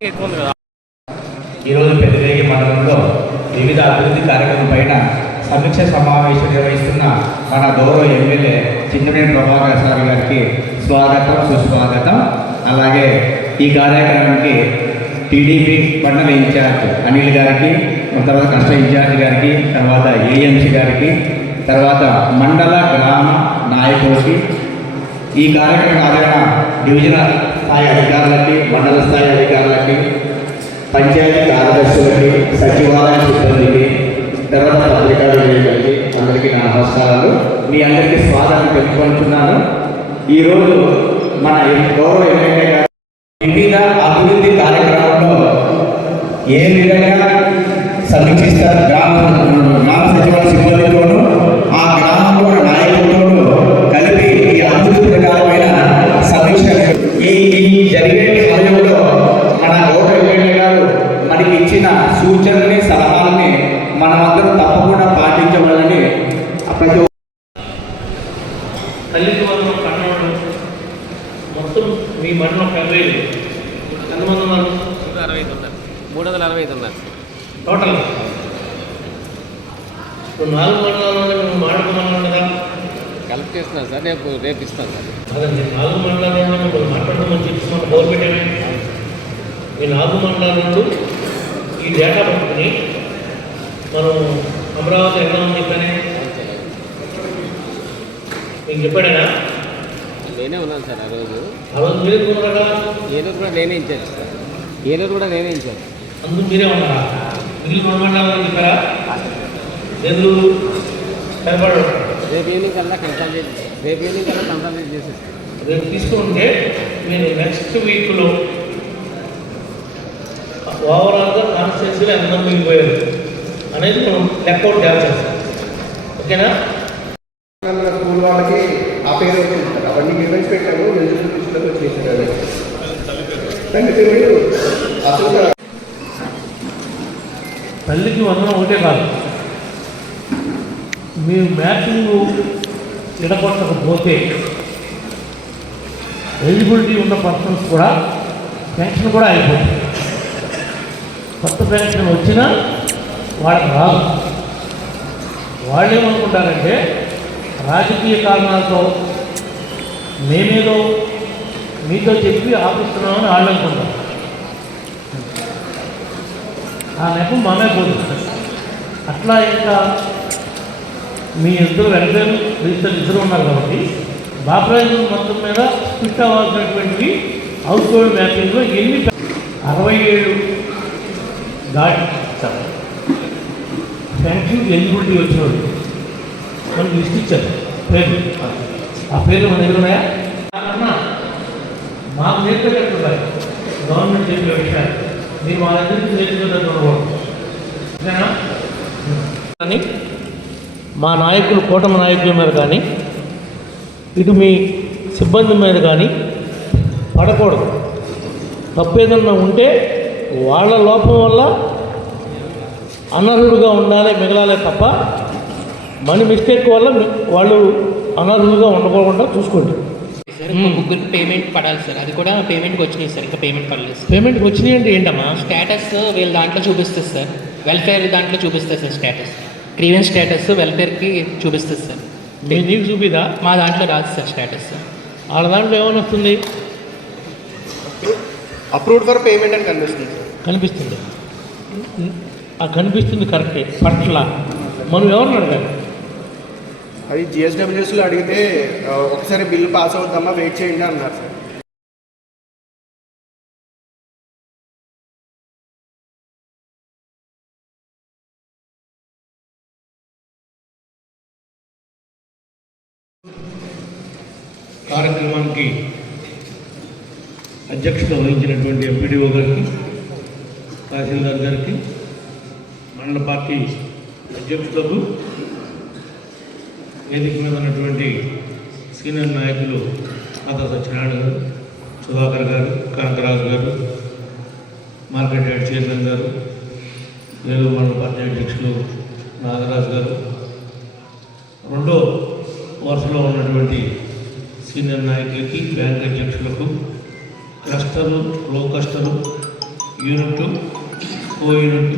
ఎక్కువ ఉంది కదా ఈరోజు పెద్దరేగి మండలంలో వివిధ అభివృద్ధి కార్యక్రమం పైన సమీక్ష సమావేశం నిర్వహిస్తున్న మన గౌరవ ఎమ్మెల్యే చింతనేని ప్రభాకర్ సార్ గారికి స్వాగతం సుస్వాగతం. అలాగే ఈ కార్యక్రమానికి టీడీపీ మండల ఇన్ఛార్జ్ అనిల్ గారికి తర్వాత కష్ట ఇన్ఛార్జ్ గారికి తర్వాత ఏఎంసీ గారికి తర్వాత మండల గ్రామ నాయకులకి ఈ కార్యక్రమం ఆదరణ డివిజనల్ స్థాయి అధికారులకి మండల స్థాయి అధికారులకి పంచాయతీ కార్యదర్శులకి సచివాలయ సిబ్బందికి తర్వాత పత్రికా విలేకరులకి అందరికీ నా నమస్కారాలు. మీ అందరికీ స్వాగతం తెలుపుకుంటున్నాను. ఈరోజు మన గౌరవ ఎమ్మెల్యే గారు వివిధ అభివృద్ధి కార్యక్రమంలో ఏ విధంగా సమీక్షిస్తారు? ఇచ్చిన సూచనల్ని సలహాలని మనమందరం తప్పకుండా పాటించవాలని ప్రతి తల్లికి వందనం కన్నవాడు మొత్తం మీ మండలం కన్వే ఎంతమంది ఉన్నారు మూడు అరవై ఐదు ఉన్నారు మూడు వందల అరవై ఐదు ఉన్నారు టోటల్ ఇప్పుడు నాలుగు మండలాల్లో మేము మాట్లాడుకున్నాం కదా కలెక్ట్ చేస్తున్నాను సార్ రేపు రేపు ఇస్తాను సార్ అదండి నాలుగు మండలాలు ఏమైనా ఇప్పుడు మాట్లాడమని చెప్పి మన గవర్నమెంట్ ఏమైనా ఈ నాలుగు మండలాల నుండి ఈ డేటా పట్టుకుని మనం అమరావతి వెళ్దామని చెప్పానే మీకు చెప్పాడేనా? నేనే ఉన్నాను సార్ ఆ రోజు. ఆ రోజు మీరు ఉన్నారా ఏలూరు కూడా నేనే ఇన్ఛార్జ్ సార్. ఏలూరు కూడా నేనే ఇన్ఛార్జ్ అందుకు మీరే ఉన్నారా? మిగిలిన రెండు మండలాలు చెప్పారా? ఎందుకు కనపడరు రేపు ఈవినింగ్ కల్లా కన్సల్టేట్ రేపు ఈవినింగ్ కల్లా కన్సల్టేట్ చేసేస్తాను. రేపు తీసుకుంటే మీరు నెక్స్ట్ వీక్లో ఓవరాల్గా కాన్స్టిట్యూన్సీలో ఎంతమంది మిగిలిపోయారు? అనేది మనం లెక్కౌట్ చేస్తాం. ఓకేనా? మన స్కూల్ వాళ్ళకి ఆ పేరు వచ్చింది అవన్నీ ఈవెంట్స్ పెట్టాము అసలు తల్లికి వందనం ఒకటే కాదు. మీరు మ్యాచింగ్ విడగొట్టకపోతే ఎలిజిబిలిటీ ఉన్న పర్సన్స్ కూడా పెన్షన్ కూడా అయిపోతుంది. కొత్త పెన్షన్ వచ్చినా వాళ్ళకి రాదు. వాళ్ళు ఏమనుకుంటారంటే రాజకీయ కారణాలతో మేమేదో మీతో చెప్పి ఆపిస్తున్నామని వాళ్ళు అనుకుంటారు ఆ నెపం మామే పోతుంది అట్లా ఇంకా మీ ఇద్దరు వెంటనే రిజిస్టర్ ఇద్దరు ఉన్నారు కాబట్టి బాప్రాజు మొత్తం మీద స్పిట్ అవ్వాల్సినటువంటి హౌస్ హోల్డ్ మ్యాపింగ్లో ఎన్ని అరవై ఏడు దాటి పెన్షన్ ఎలిజిబిలిటీ వచ్చిన వాళ్ళు మనకు లిస్ట్ ఇచ్చారు పేర్లు ఆ పేర్లు మన దగ్గర ఉన్నాయా? అన్నా, మాకు నేర్పేటట్టున్నారు గవర్నమెంట్ చెప్పిన విషయాలు. మీరు మా దగ్గర నుంచి నేర్చుకున్నట్టు కానీ మా నాయకులు కూటమి నాయకుల మీద కానీ ఇటు మీ సిబ్బంది మీద కానీ పడకూడదు. తప్పేదన్నా ఉంటే వాళ్ళ లోపం వల్ల అనర్హుడుగా ఉండాలి మిగలాలే తప్ప మన మిస్టేక్ వల్ల వాళ్ళు అనర్హులుగా ఉండకుండా చూసుకోండి. సార్ ముగ్గురు పేమెంట్ పడాలి సార్. అది కూడా పేమెంట్కి వచ్చినాయి సార్. ఇంకా పేమెంట్ పడలేదు సార్. పేమెంట్కి వచ్చినాయి అంటే ఏంటమ్మా? స్టేటస్ వీళ్ళ దాంట్లో చూపిస్తుంది సార్. వెల్ఫేర్ దాంట్లో చూపిస్తుంది సార్ స్టేటస్ గ్రీవెన్స్ స్టేటస్ వెల్ఫేర్కి చూపిస్తుంది సార్. నీకు చూపిదా? మా దాంట్లో రాదు సార్ స్టేటస్ సార్ వాళ్ళ దాంట్లో ఏమైనా వస్తుంది? అప్రూవ్డ్ ఫర్ పేమెంట్ అని కనిపిస్తుంది సార్. కనిపిస్తుంది. ఆ కనిపిస్తుంది కరెక్టే పట్ల. మనం ఎవరిని అడగాలి? అది జిఎస్డబ్ల్యూఎస్లో అడిగితే ఒకసారి బిల్లు పాస్ అవుతామా వెయిట్ చేయండి అన్నారు సార్. కార్యక్రమానికి అధ్యక్షత వహించినటువంటి ఎంపీడీఓ గారికి తహసీల్దార్ గారికి మండల పార్టీ అధ్యక్షులకు వేదిక మీద ఉన్నటువంటి సీనియర్ నాయకులు కాదా సత్యనారాయణ గారు సుధాకర్ గారు కనకరాజు గారు మార్కెట్ యార్డ్ చైర్మన్ గారు ఏలూరు మండల పార్టీ అధ్యక్షులు నాగరాజు గారు. రెండో వరుసలో ఉన్నటువంటి సీనియర్ నాయకులకి బ్యాంక్ అధ్యక్షులకు క్లస్టరు లో కస్టరు యూనిట్ కో యూనిట్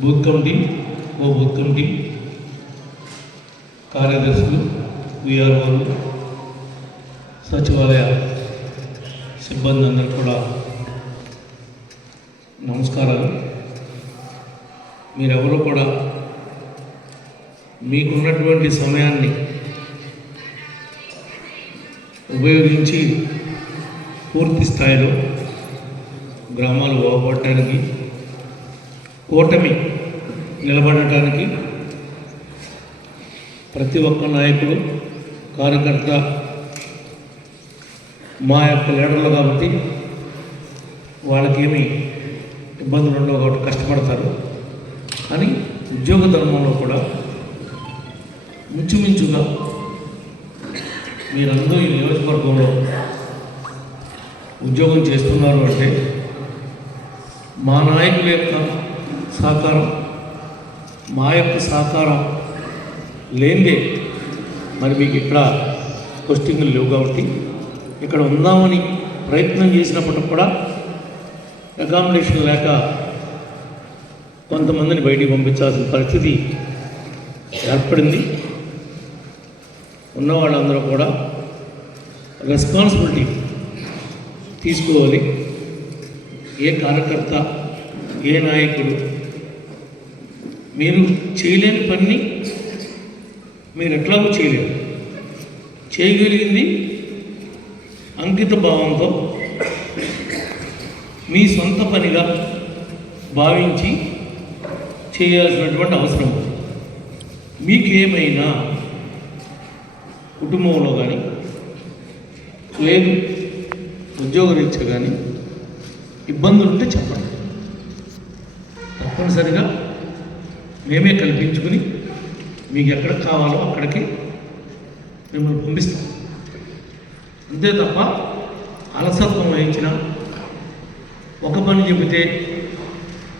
బూత్ కమిటీ ఓ బూత్ కమిటీ కార్యదర్శులు విఆర్ఓలు సచివాలయ సిబ్బంది అందరూ కూడా నమస్కారాలు. మీరెవరు కూడా మీకున్నటువంటి సమయాన్ని ఉపయోగించి పూర్తి స్థాయిలో గ్రామాలు బాగుపడటానికి కూటమి నిలబడటానికి ప్రతి ఒక్క నాయకుడు కార్యకర్త మా యొక్క లీడర్లు కాబట్టి వాళ్ళకేమి ఇబ్బందులు ఉండవు కాబట్టి కష్టపడతారు. కానీ ఉద్యోగ ధర్మంలో కూడా మించుమించుగా మీరందరూ ఈ నియోజకవర్గంలో ఉద్యోగం చేస్తున్నారు అంటే మా నాయకుల యొక్క సహకారం మా యొక్క సహకారం లేనిదే మరి మీకు ఇక్కడ పోస్టింగ్లు లేవు కాబట్టి ఇక్కడ ఉందామని ప్రయత్నం చేసినప్పుడు కూడా అకామిడేషన్ లేక కొంతమందిని బయటికి పంపించాల్సిన పరిస్థితి ఏర్పడింది. ఉన్న వాళ్ళందరూ కూడా రెస్పాన్సిబిలిటీ తీసుకోవాలి. ఏ కార్యకర్త ఏ నాయకుడు మీరు చేయలేని పని మీరు ఎట్లాగో చేయలేరు. చేయగలిగింది అంకిత భావంతో మీ సొంత పనిగా భావించి చేయాల్సినటువంటి అవసరం. ఉంది మీకేమైనా కుటుంబంలో కానీ లేదు ఉద్యోగరీత్యా కానీ ఇబ్బందులు ఉంటే చెప్పండి. తప్పనిసరిగా మేమే కల్పించుకుని మీకు ఎక్కడ కావాలో అక్కడికి మిమ్మల్ని పంపిస్తాం. అంతే తప్ప అలసత్వం వహించిన ఒక పని చెబితే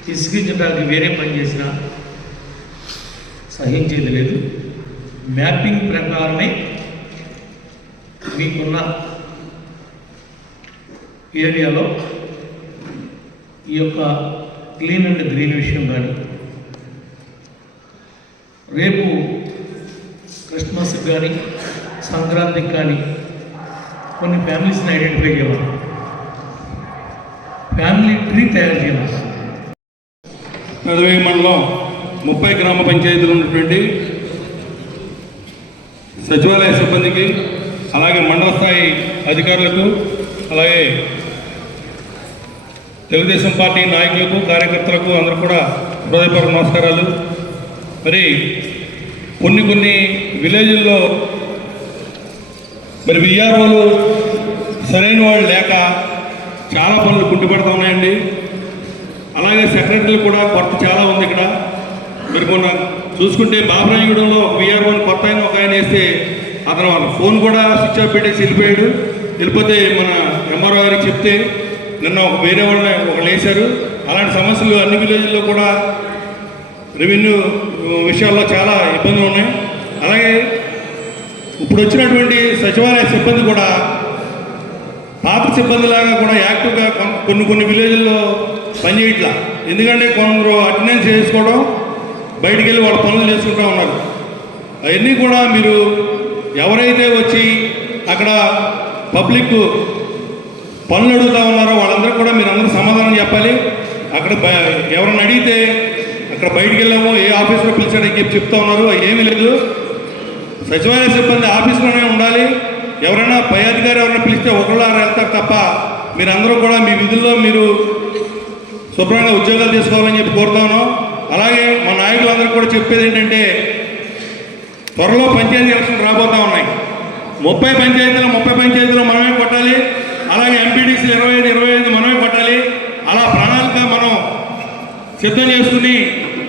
ఇసుకించడానికి వేరే పని చేసినా సహించేది లేదు మ్యాపింగ్ ప్రకారమే మీకున్న ఏరియాలో ఈ యొక్క క్లీన్ అండ్ గ్రీన్ విషయం కానీ రేపు క్రిస్మస్కి కానీ సంక్రాంతికి కానీ కొన్ని ఫ్యామిలీస్ని ఐడెంటిఫై చేయాలి ఫ్యామిలీ ట్రీ తయారు చేయాలి నదవే మండలం ముప్పై గ్రామ పంచాయతీలు ఉన్నటువంటి సచివాలయ సిబ్బందికి అలాగే మండల స్థాయి అధికారులకు అలాగే తెలుగుదేశం పార్టీ నాయకులకు కార్యకర్తలకు అందరూ కూడా హృదయపూర్వక నమస్కారాలు. మరి కొన్ని కొన్ని విలేజ్ల్లో మరి విఆర్ఓలు సరైన వాళ్ళు లేక చాలా పనులు కుంటుపడుతూ ఉన్నాయండి. అలాగే సెక్రటరీలు కూడా కొత్త చాలా ఉంది ఇక్కడ. మీరు మొన్న చూసుకుంటే బాబరాయుగూడెంలో విఆర్ఓని కొత్త ఆయన ఒక ఆయన వేస్తే అతను వాళ్ళ ఫోన్ కూడా స్విచ్ ఆఫ్ పెట్టేసి వెళ్ళిపోయాడు. వెళ్ళిపోతే మన ఎంఆర్ఓ గారికి చెప్తే నిన్న ఒక వేరే వాళ్ళని ఒకళ్ళు వేశారు. అలాంటి సమస్యలు అన్ని విలేజ్ల్లో కూడా రెవెన్యూ విషయాల్లో చాలా ఇబ్బందులు ఉన్నాయి. అలాగే ఇప్పుడు వచ్చినటువంటి సచివాలయ సిబ్బంది కూడా పాత సిబ్బందిలాగా కూడా యాక్టివ్గా కొన్ని కొన్ని విలేజ్ల్లో పనిచేయట్లా. ఎందుకంటే కొందరు అటెండెన్స్ చేసుకోవడం బయటికి వెళ్ళి వాళ్ళ పనులు చేసుకుంటూ ఉన్నారు. అవన్నీ కూడా మీరు ఎవరైతే వచ్చి అక్కడ పబ్లిక్ పనులు అడుగుతా ఉన్నారో వాళ్ళందరూ కూడా మీరు అందరూ సమాధానం చెప్పాలి. అక్కడ బ- అడిగితే అక్కడ బయటికి వెళ్ళాము ఏ ఆఫీస్లో పిలిచాడని చెప్పి చెప్తా ఉన్నారు ఏమీ లేదు. సచివాలయ సిబ్బంది ఆఫీస్లోనే ఉండాలి. ఎవరైనా పై అధికారి ఎవరైనా పిలిస్తే ఒకళ్ళారు వెళ్తారు తప్ప మీరందరూ కూడా మీ విధుల్లో మీరు శుభ్రంగా ఉద్యోగాలు చేసుకోవాలని చెప్పి కోరుతాను. అలాగే మా నాయకులందరూ కూడా చెప్పేది ఏంటంటే త్వరలో పంచాయతీ ఎలక్షన్ రాబోతా ఉన్నాయి. ముప్పై పంచాయతీలు ముప్పై పంచాయతీలు మనమే కొట్టాలి. అలాగే ఎంపీడీసీ ఇరవై ఐదు ఇరవై ఐదు మనమే కొట్టాలి. అలా ప్రణాళిక మనం సిద్ధం చేసుకుని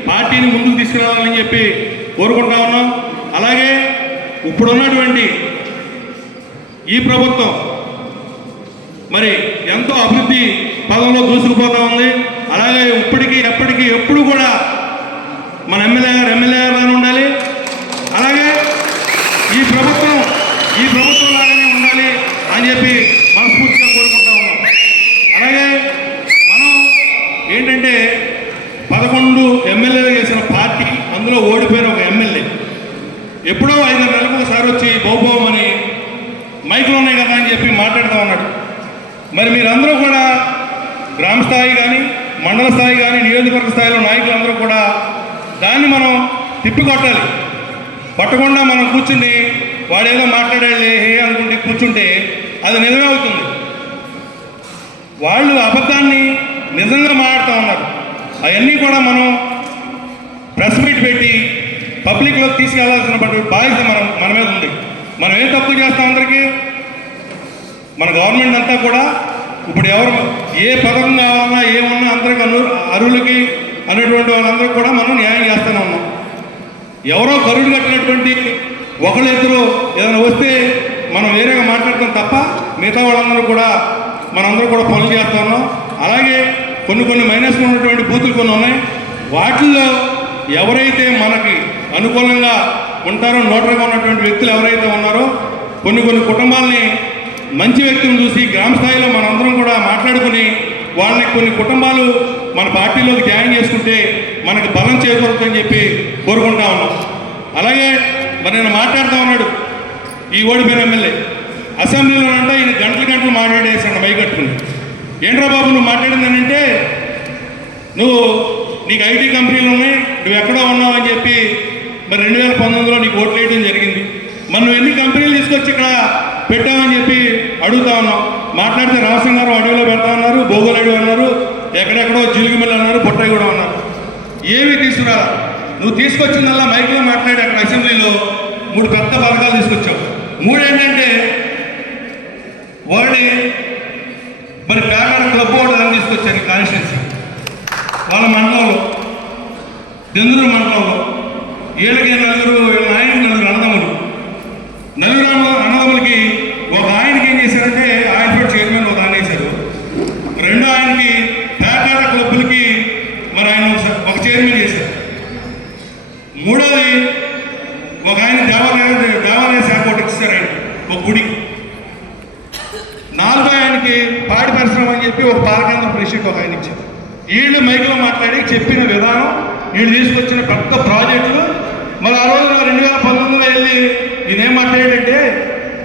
పార్టీని ముందుకు తీసుకురావాలని చెప్పి కోరుకుంటా ఉన్నాం. అలాగే ఇప్పుడున్నటువంటి ఈ ప్రభుత్వం మరి ఎంతో అభివృద్ధి పదంలో దూసుకుపోతూ ఉంది. అలాగే ఇప్పటికీ ఎప్పటికీ ఎప్పుడు కూడా మన ఎమ్మెల్యే గారు ఎమ్మెల్యే గారు ఉండాలి. అలాగే ఈ ప్రభుత్వం ఈ ప్రభుత్వం లాగానే ఉండాలి అని చెప్పి మనస్ఫూర్తిగా కోరుకుంటా ఉన్నాం. అలాగే మనం ఏంటంటే ఎమ్మెల్యేలు చేసిన పార్టీ అందులో ఓడిపోయిన ఒక ఎమ్మెల్యే. ఎప్పుడో ఐదు నెలలకు ఒకసారి వచ్చి బౌబాబు అని ఉన్నాయి కదా అని చెప్పి మాట్లాడుతూ ఉన్నాడు. మరి మీరందరూ కూడా గ్రామ స్థాయి కానీ మండల స్థాయి కానీ నియోజకవర్గ స్థాయిలో నాయకులందరూ కూడా దాన్ని మనం తిప్పికొట్టాలి పట్టకుండా మనం కూర్చుని వాడేదో మాట్లాడేది అనుకుంటే కూర్చుంటే అది నిజమే అవుతుంది. వాళ్ళు అబద్ధాన్ని నిజంగా మాట్లాడుతూ ఉన్నారు. అవన్నీ కూడా మనం ప్రెస్ మీట్ పెట్టి పబ్లిక్లోకి తీసుకెళ్ళాల్సినటువంటి బాధ్యత మనం మన మీద ఉంది. మనం ఏం తప్పు చేస్తాం అందరికీ మన గవర్నమెంట్ అంతా కూడా ఇప్పుడు ఎవరు ఏ పథకం కావాలన్నా ఏమన్నా అందరికి అను అరువులకి అనేటువంటి వాళ్ళందరికీ కూడా మనం న్యాయం చేస్తూనే ఉన్నాం. ఎవరో కరుడు కట్టినటువంటి ఒకళ్ళు ఇద్దరు ఏదైనా వస్తే మనం వేరేగా మాట్లాడతాం తప్ప మిగతా వాళ్ళందరూ కూడా మనందరూ కూడా పనులు చేస్తూ ఉన్నాం. అలాగే కొన్ని కొన్ని మైనస్ ఉన్నటువంటి బూతులు కొన్ని ఉన్నాయి. వాటిల్లో ఎవరైతే మనకి అనుకూలంగా ఉంటారో నోటరీగా ఉన్నటువంటి వ్యక్తులు ఎవరైతే ఉన్నారో కొన్ని కొన్ని కుటుంబాలని మంచి వ్యక్తులను చూసి గ్రామ స్థాయిలో మనందరం కూడా మాట్లాడుకుని వాళ్ళని కొన్ని కుటుంబాలు మన పార్టీలోకి జాయిన్ చేసుకుంటే మనకు బలం చేకూరుతుందని చెప్పి కోరుకుంటా ఉన్నాం. అలాగే మరి నేను మాట్లాడుతూ ఉన్నాడు ఈ ఓడిపోయిన ఎమ్మెల్యే. అసెంబ్లీలో అంటే ఈయన గంటలు గంటలు మాట్లాడేసాడు మైకట్టుకుని ఏంట్రా బాబు నువ్వు మాట్లాడిందనంటే నువ్వు నీకు ఐటీ కంపెనీలు ఉన్నాయి నువ్వు ఎక్కడో ఉన్నావు అని చెప్పి మరి రెండు వేల పంతొమ్మిదిలో నీకు ఓట్లు వేయడం జరిగింది. మనం ఎన్ని కంపెనీలు తీసుకొచ్చి ఇక్కడ పెట్టావని చెప్పి అడుగుతా ఉన్నాం మాట్లాడితే రామసింగ్ గారు అడవిలో పెడతా ఉన్నారు భోగోలు అడవి అన్నారు ఎక్కడెక్కడో జిలుగుమిల్లు అన్నారు బొట్టాయి కూడా అన్నారు. ఏమి తీసుకురా? నువ్వు తీసుకొచ్చిందల్లా మైక్లో మాట్లాడి అక్కడ అసెంబ్లీలో మూడు పెద్ద పథకాలు తీసుకొచ్చావు. మూడు ఏంటంటే వాడి మరి పేకాడ క్లబ్ ఒకటి దాన్ని తీసుకొచ్చారు కాన్స్టిట్యున్సీ. వాళ్ళ మండలంలో. దెందులూరు మండలంలో వీళ్ళకి నలుగురు ఆయనకి నాయకులు నలుగురు అన్నదమ్ములు. నలుగురు అన్న అన్నదమ్ములకి ఒక ఆయనకి ఏం చేశారంటే ఆయన కూడా చైర్మన్ ఒక ఆయన వేశారు. రెండో ఆయనకి పేకాట క్లబ్బులకి మరి ఆయన ఒక- ఒక చైర్మన్ చేశారు. మూడోది ఒక ఆయన దేవాలయ దేవాలయ శాఖ ఒకటి ఇచ్చారు ఆయన ఒక గుడికి నాలుగో ఆయనకి పాడి పరిశ్రమ అని చెప్పి ఒక పాలకేంద్ర ప్రెసిడెంట్ ఒక ఆయన ఇచ్చారు. వీళ్ళు మైకులో మాట్లాడి చెప్పిన విధానం వీళ్ళు తీసుకొచ్చిన పెద్ద ప్రాజెక్టులు మరి ఆ రోజున రెండు వేల పంతొమ్మిదిలో వెళ్ళి ఈయనేం మాట్లాడేటంటే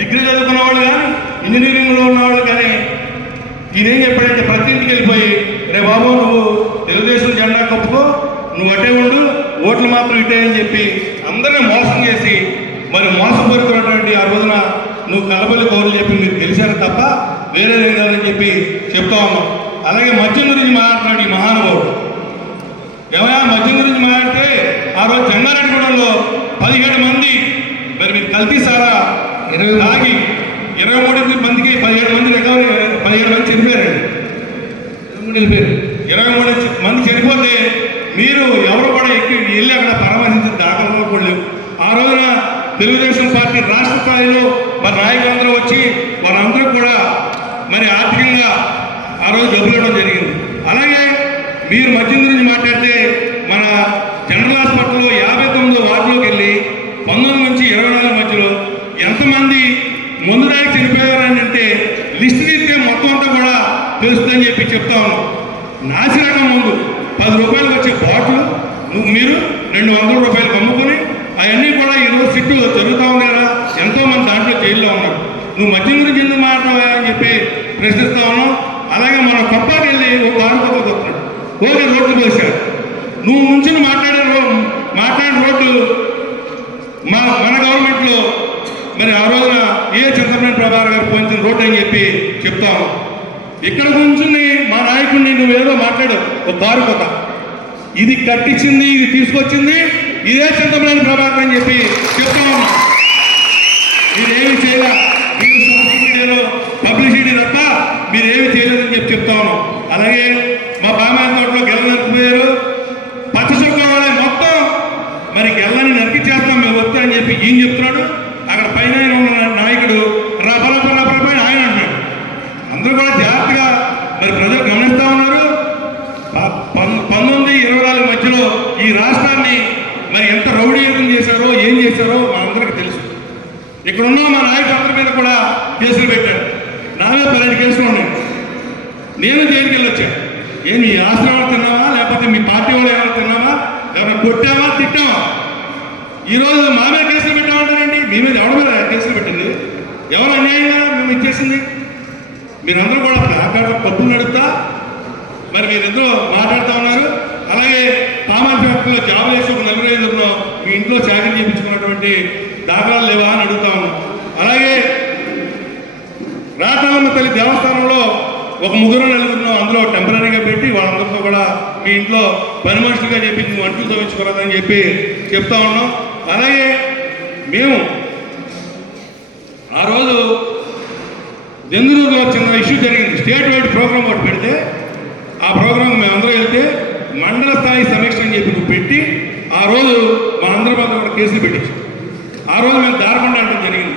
డిగ్రీ చదువుకున్న వాళ్ళు కానీ ఇంజనీరింగ్లో ఉన్నవాళ్ళు కానీ ఈయనేం చెప్పాడంటే ప్రతి ఇంటికి వెళ్ళిపోయి రే బాబు నువ్వు తెలుగుదేశం జెండా కప్పుకో నువ్వు అటే ఉండు ఓట్లు మాత్రం ఇటే అని చెప్పి అందరినీ మోసం చేసి మరి మోసపడుతున్నటువంటి ఆ రోజున నువ్వు కలబలి కౌరులు చెప్పి మీరు తెలిసారు తప్ప వేరే లేదని చెప్పి చెప్తా ఉన్నాం అలాగే మద్యం గురించి మాట్లాడి మహానుభావుడు. ఏమయ్యా మద్యం గురించి మాట్లాడితే ఆ రోజు జంగారెడ్డిగూడెంలో పదిహేడు మంది మరి మీరు కల్తీ సారా? ఇరవై తాగి ఇరవై మూడు మందికి పదిహేడు మంది రికవరీ పదిహేడు మంది చనిపోయారండి ఇరవై మూడు వెళ్ళిపోయారు ఇరవై మూడు మంది చనిపోతే మీరు ఎవరు కూడా ఎక్కి వెళ్ళి అక్కడ పరామర్శించిన దాఖలు కూడా లేవు. ఆ రోజున తెలుగుదేశం పార్టీ రాష్ట్ర స్థాయిలో మరి నాయకులందరూ వచ్చి వారందరూ కూడా మరి ఆర్థికంగా ఆ రోజు డబ్బులు ఇవ్వడం జరిగింది. అలాగే మీరు మద్యం గురించి మాట్లాడితే మన జనరల్ హాస్పిటల్లో యాభై తొమ్మిదో వార్డులోకి వెళ్ళి పంతొమ్మిది నుంచి ఇరవై నాలుగు మధ్యలో ఎంతమంది ముందు దాకా చనిపోయారు అని అంటే లిస్ట్ తీస్తే మొత్తం అంతా కూడా తెలుస్తుందని చెప్పి చెప్తా ఉన్నాం నాసిరకం ముందు పది రూపాయలకు వచ్చే బాటిల్ నువ్వు మీరు రెండు వందల రూపాయలకు అమ్ముకొని అవన్నీ కూడా ఈరోజు సిట్టు జరుగుతూ ఉంది కదా ఎంతో మంది దాంట్లో జైల్లో ఉన్నారు. నువ్వు మద్యం గురించి ఎందుకు మాట్లాడవా అని చెప్పి ప్రశ్నిస్తా ఉన్నాం అలాగే మన కొప్పకి వెళ్ళి ఒక ఆరుకోతలు వస్తాడు ఓకే రోడ్డు పోసాడు నువ్వు నుంచి మాట్లాడే రోడ్ మాట్లాడే రోడ్డు మా మన గవర్నమెంట్లో మరి ఆ రోజున ఏ చంద్రబాబు ప్రభాకర్ గారు పోయించిన రోడ్డు అని చెప్పి చెప్తాము ఇక్కడ కూర్చుని మా నాయకుడిని నువ్వేదో మాట్లాడు ఒక కారు కొత్త ఇది కట్టించింది ఇది తీసుకొచ్చింది ఇదే చంద్రబాబు ప్రభాకర్ అని చెప్పి చెప్తా ఉన్నా మీరేమి చేయలే మీరు సోషల్ మీడియాలో పబ్లిసిటీ తప్ప మీరేమి చేయలేదని చెప్పి చెప్తా ఉన్నాం అలాగే మా బామాయ తోటలో గెల్ల నరికిపోయారు పచ్చ చొక్కా వాళ్ళే మొత్తం మరి గెల్లని నరికిచ్చేస్తాం మేము వస్తే అని చెప్పి ఈయన చెప్తున్నాడు అక్కడ పైన ఉన్న నాయకుడు రపల రపల పైన ఆయన అంటున్నాడు అందరూ కూడా జాగ్రత్తగా మరి ప్రజలు గమనిస్తూ ఉన్నారు ప- పం- పంతొమ్మిది ఇరవై నాలుగు మధ్యలో ఈ రాష్ట్రాన్ని మరి ఎంత రౌడీయుతం చేశారో ఏం చేశారో మనందరికీ తెలుసు ఇక్కడ ఉన్న మా నాయకులందరి మీద కూడా కేసులు పెట్టారు నా మీద పన్నెండు కేసులు ఉన్నాయి నేను జైలుకి వెళ్ళొచ్చాను ఏం వాళ్ళు తిన్నావా? లేకపోతే మీ పార్టీ వాళ్ళు ఎవరు తిన్నావా? ఎవరైనా కొట్టావా? తిట్టావా? ఈరోజు మా మీద కేసులు పెట్టామంటారండి. మీ మీద ఎవరి మీద కేసులు పెట్టింది? ఎవరు అన్యాయంగా చేసింది మీరందరూ కూడా ప్లాకార్డు పప్పులు నడుపుతా? మరి మీరిద్దరూ మాట్లాడుతూ ఉన్నారు. అలాగే పామాన్ ఫ్యాక్టరీలో జాబ్ చేసి ఒక నలుగురు ఐదుగురు మీ ఇంట్లో చాకరీ చేయించుకున్నటువంటి దాఖలాలు లేవా అని అడుగుతా ఉన్నాం. అలాగే రాతాలమ్మ తల్లి దేవస్థానంలో ఒక ముగ్గురు నలుగురు అందులో టెంపరీగా పెట్టి వాళ్ళందరితో కూడా మీ ఇంట్లో పని మనుషులుగా చెప్పి నువ్వు అంట్లు తవ్వించుకోరాదని చెప్పి చెప్తా ఉన్నాం. అలాగే మేము ఆ రోజు దెందులూరులో చిన్న ఇష్యూ జరిగింది. స్టేట్ వైడ్ ప్రోగ్రామ్ ఒకటి పెడితే ఆ ప్రోగ్రామ్ మేమందరం వెళ్తే మండల స్థాయి సమీక్ష అని చెప్పి నువ్వు పెట్టి ఆ రోజు మా మీద కూడా కేసులు పెట్టించు ఆ రోజు మేము దారకుండా అంటే జరిగింది.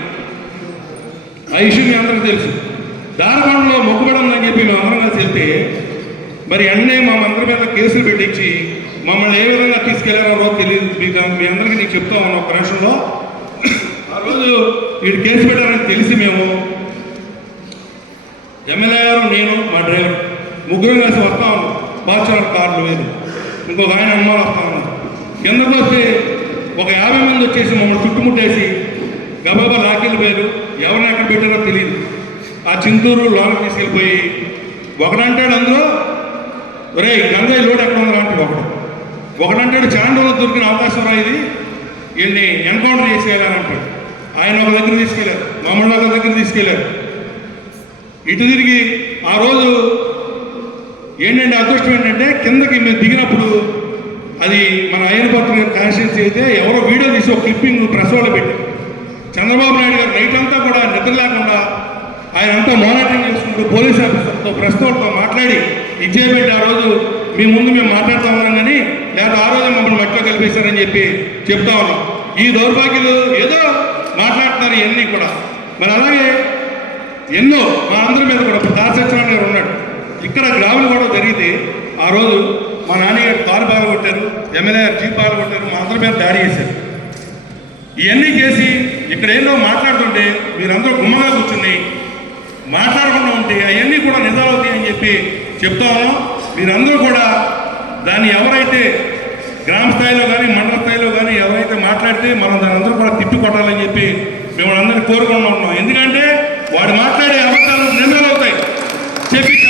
ఆ ఇష్యూ మీ అందరికీ తెలుసు. దారకొండలో మొక్కుబడి ఉందని చెప్పి మేము అందరం కలిసి వెళ్తే మరి అన్నే మా అందరి మీద కేసులు పెట్టించి మమ్మల్ని ఏ విధంగా తీసుకెళ్ళారో రోజు తెలియదు. మీకు మీ అందరికీ నీకు చెప్తా ఉన్నాం ఒక నిమిషంలో. ఆ రోజు వీడు కేసు పెట్టారని తెలిసి మేము ఎమ్మెల్యే గారు నేను మా డ్రైవర్ ముగ్గురం కలిసి వస్తా ఉన్నాం. ఫార్చునర్ కార్లు లేదు. ఇంకొక ఆయన అమ్మాలు వస్తా ఉన్నాం. కిందకు వస్తే ఒక యాభై మంది వచ్చేసి మమ్మల్ని చుట్టుముట్టేసి గబాబా లాకీలు పోయారు ఎవరిని ఎక్కడ పెట్టారో తెలియదు. ఆ చింతూరు లోన తీసుకెళ్ళిపోయి ఒకడంటాడు అందులో ఒరే గంగయ్య లోడ్ ఎక్కడ ఉందా అంటాడు ఒకడు. ఒకడంటాడు చాండలో దొరికిన అవకాశం రా ఇది. వీళ్ళని ఎన్కౌంటర్ చేసేయాలని అంటాడు. ఆయన ఒక దగ్గర తీసుకెళ్ళారు మమ్మల్ని ఒక దగ్గర తీసుకెళ్ళారు ఇటు తిరిగి ఆ రోజు ఏంటంటే అదృష్టం ఏంటంటే కిందకి మేము దిగినప్పుడు అది మన అయ్యనపత్ర కాన్స్టిట్యూన్సీ అయితే ఎవరో వీడియో తీసి ఒక క్లిప్పింగ్ ప్రెస్ వాళ్ళు పెట్టి చంద్రబాబు నాయుడు గారు నైట్ అంతా కూడా నిద్ర లేకుండా ఆయన అంతా మానిటరింగ్ చేసుకుంటూ పోలీస్ ఆఫీసర్తో ప్రెస్ వాళ్ళతో మాట్లాడి ఇచ్చేయబెట్టి ఆ రోజు మీ ముందు మేము మాట్లాడుతూ ఉన్నాం కానీ లేదా ఆ రోజు మమ్మల్ని మట్టిలో కలిపేశారని చెప్పి చెప్తా ఉన్నాం. ఈ దౌర్భాగ్యులు ఏదో మాట్లాడుతున్నారు ఇవన్నీ కూడా. మరి అలాగే ఎన్నో మా అందరి మీద కూడా ఇప్పుడు దాసత్యనారాయణ గారు ఉన్నాడు. ఇక్కడ గ్రాములు కూడా జరిగితే ఆ రోజు మా నాన్నగారు కారు బాగా కొట్టారు ఎమ్మెల్యే గారు జీప్ బాగా కొట్టారు మా అందరి మీద దాడి చేశారు. ఇవన్నీ చేసి ఇక్కడ ఏందో మాట్లాడుతుంటే మీరందరూ గుమ్మగా కూర్చుని మాట్లాడకుండా ఉంటే అవన్నీ కూడా నిజాలవుతాయి అని చెప్పి చెప్తా ఉన్నాం. మీరందరూ కూడా దాన్ని ఎవరైతే గ్రామ స్థాయిలో కానీ మండల స్థాయిలో కానీ ఎవరైతే మాట్లాడితే మనం దాని అందరూ కూడా తిట్టు కొట్టాలని చెప్పి మేము అందరినీ కోరుకుంటూ ఉన్నాం. ఎందుకంటే వాడు మాట్లాడే అవకాశాలు నిజాలవుతాయి. చెప్పి